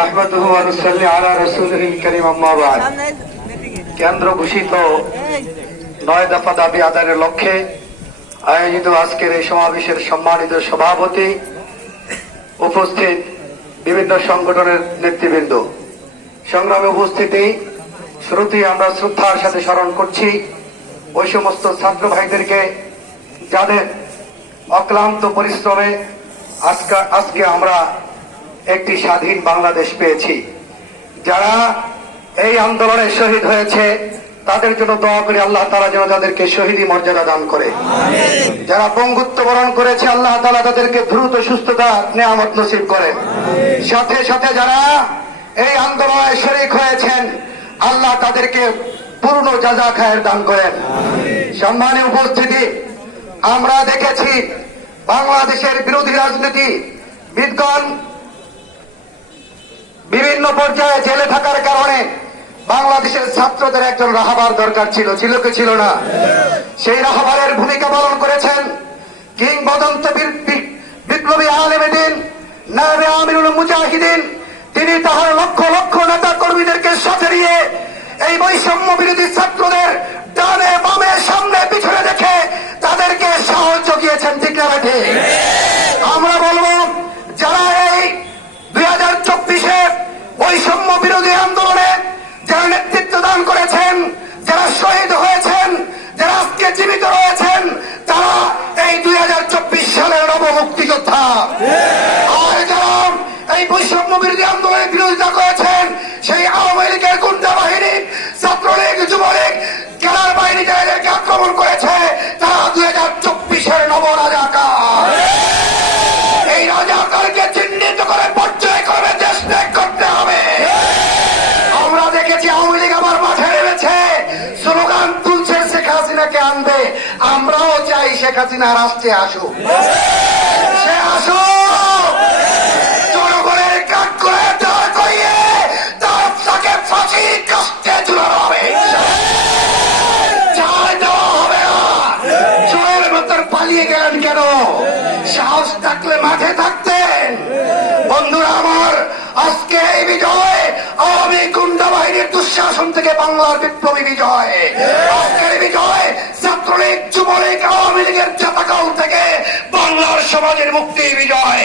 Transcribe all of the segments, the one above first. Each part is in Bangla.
নাহমাদুহু ওয়া নুসাল্লি আলা রাসূলিহিল কারীম আম্মা বা'দ। কেন্দ্র ঘোষিত 9 দফা দাবি আদায়ের লক্ষ্যে আয়োজিত আজকের এই সমাবেশের সম্মানিত সভাপতি, উপস্থিত বিভিন্ন সংগঠনের নেতৃবৃন্দ, সংগ্রামে উপস্থিতি, শুরুতেই আমরা শ্রদ্ধার সাথে স্মরণ করছি ওই সমস্ত ছাত্র ভাইদেরকে যাদের অক্লান্ত পরিশ্রমে আজকে আমরা একটি স্বাধীন বাংলাদেশ পেয়েছি। যারা এই আন্দোলনে শহীদ হয়েছে তাদের জন্য দোয়া করি আল্লাহ তাআলা যেন তাদেরকে শহীদি মর্যাদা দান করে। যারা পঙ্গুত্ব বরণ করেছে আল্লাহ তাআলা তাদেরকে দ্রুত সুস্থতা নেয়ামত নসিব করেন। সাথে সাথে যারা এই আন্দোলনে শরীক হয়েছেন আল্লাহ তাদেরকে পূর্ণ জাযা খায়ের দান করেন। সম্মানীয় উপস্থিতি, আমরা দেখেছি বাংলাদেশের বিরোধী রাজনীতিবিদগণ বিভিন্ন পর্যায়ে জেলে থাকার কারণে বাংলাদেশের ছাত্রদের একজন রাহাবার দরকার ছিল কি ছিল না? সেই রাহাবারের ভূমিকা পালন করেছেন কিংবদন্তি বিপ্লবী আলেম দ্বীন নায়েবে আমিরুল মুজাহিদিন। তিনি তাহার লক্ষ লক্ষ নেতা কর্মীদেরকে সাথে নিয়ে এই বৈষম্য বিরোধী ছাত্রদের ডানে বামে সামনে পিছনে দেখে তাদেরকে সাহস জুগিয়েছেন। ঠিক না বেঠে? আমরা বলবো যারা এই 2024-এ বৈষম্য বিরোধী আন্দোলনে যারা নেতৃত্ব দান করেছেন, যারা শহীদ হয়েছেন, যারা আজকে জীবিত রয়েছেন, তারা এই 2024 সালের নবমুক্তিযোদ্ধা। আর যারা এই বৈষম্য বিরোধী আন্দোলনের বিরোধিতা করেছেন সেই আওয়ামী লীগের গুন্ডা বাহিনী, ছাত্রলীগ, যুবলীগ, জেলার বাহিনী যাদেরকে আক্রমণ করেছে তারা 2024-এর নবরাজাকার। এই রাজাকারকে চিহ্নিত করে পর্যায়ক্রমে দেশ ত্যাগ করতে হবে। আমরা দেখেছি আওয়ামী লীগ আবার মাঠে নেমেছে, স্লোগান তুলছে শেখ হাসিনাকে আনবে। আমরাও চাই শেখ হাসিনা রাষ্ট্রে আসুক, সে আসুক, জনগণের কাঠ করে দাঁড় করিয়ে তাকে ফাঁসি কাস্তে ঝুলানো হবে। ছাড় দেওয়া হবে না। চোরের মতন পালিয়ে গেলেন কেন? সাহস থাকলে মাঠে থাকতেন। বন্ধুরা আমার, আজকে এই বিজয় আওয়ামী গুন্ডা বাহিনীর দুঃশাসন থেকে বাংলার বিপ্লবী বিজয়। আজকের বিজয় ছাত্রলীগ, যুবলীগ, আওয়ামী লীগের জাতাকল থেকে বাংলার সমাজের মুক্তির বিজয়।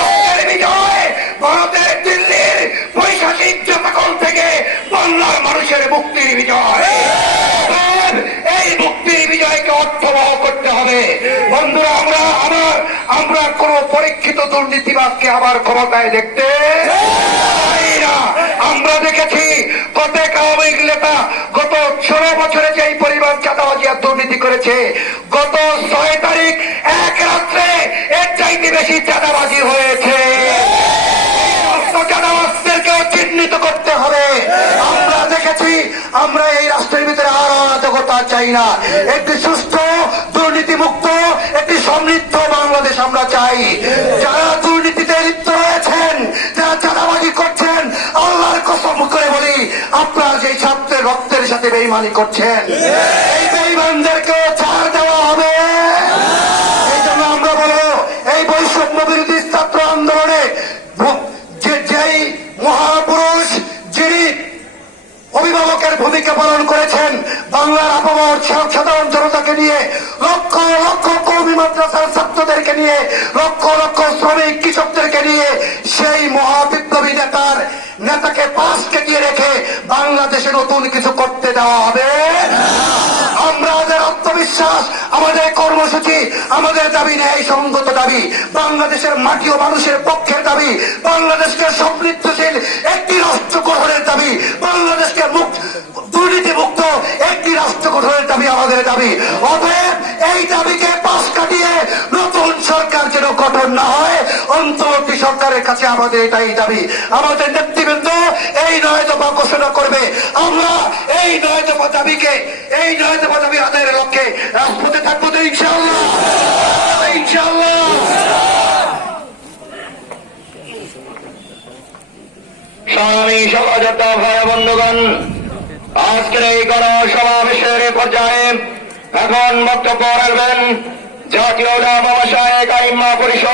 আজকের বিজয় ভারতের দিল্লির বৈশাখিক জাতাকল থেকে বাংলার মানুষের মুক্তির বিজয়। এই মুক্তির বিজয়কে অর্থবহ করতে হবে। বন্ধুরা, আমরা কোন পরীক্ষিত দুর্নীতিবাদকে আবার ক্ষমতায় দেখতে চাই না। আমরা দেখেছি কত আওয়ামী লীগ নেতা গত 16 বছরে যে পরিমাণ চাঁদাবাজি আর দুর্নীতি করেছে, গত 6 তারিখ এক রাত্রে এর চাইতে বেশি চাঁদাবাজি হয়েছে। চাঁদাবাজদেরকেও চিহ্নিত করতে হবে। আমরা দেখেছি, আমরা এই রাষ্ট্রের ভিতরে আর অরাজকতা চাই না। একটি সুস্থ, দুর্নীতিমুক্ত, একটি সমৃদ্ধ বাংলাদেশ আমরা চাই। যারা দুর্নীতিতে লিপ্ত রয়েছেন, যারা চাঁদাবাজি করছেন, আল্লাহর কসম করে বলি আপনারা যে ছাত্রের রক্তের সাথে বেঈমানি করছেন, এই বেঈমানদেরকেও ছাড় দেওয়া হবে। এই জন্য আমরা বলবো এই বৈষম্য বিরোধী ছাত্র আন্দোলনে যেই মহাপুরুষ, যিনি অভিভাবকের ভূমিকা পালন করেছেন, বাংলার আপামর সাধারণ জনতাকে নিয়ে, লক্ষ লক্ষ কওমি মাদ্রাসার ছাত্রদেরকে নিয়ে, লক্ষ লক্ষ শ্রমিক কৃষকদেরকে নিয়ে, সেই মহাবিপ্লবী নেতাকে পাশ কাটিয়ে রেখে বাংলাদেশে নতুন কিছু করতে দেওয়া হবে। আমাদের আত্মবিশ্বাস, আমাদের কর্মসূচি, আমাদের দাবি ন্যায় সঙ্গত দাবি, বাংলাদেশের মাটি ও মানুষের পক্ষের দাবি, বাংলাদেশকে সমৃদ্ধশীল একটি রাষ্ট্র গঠনের দাবি, বাংলাদেশকে দুর্নীতিমুক্ত একটি রাষ্ট্র গঠনের দাবি আমাদের দাবি। অতএব এই দাবিকে পাশ কাটিয়ে নতুন সরকার যেন গঠন না হয়, অন্তর্বর্তী সরকারের কাছে আমাদের এটাই দাবি। আমাদের নেতৃবৃন্দ এই 9 দফা ঘোষণা করবে। আমরা এই 9 দফা দাবিকে, এই 9 দফা দাবি আদায়ের লক্ষ্যে রাজপথে থাকবো তো ইনশাআল্লাহ, ইনশাআল্লাহ। সংগ্রামী সহযোদ্ধা ভাই বন্ধুগণ, আজকের এই গণসমাবেশের পর্যায়ে এখন বক্তব্য রাখবেন জাতীয় উলামা মাশায়েখ আইম্মা পরিষদ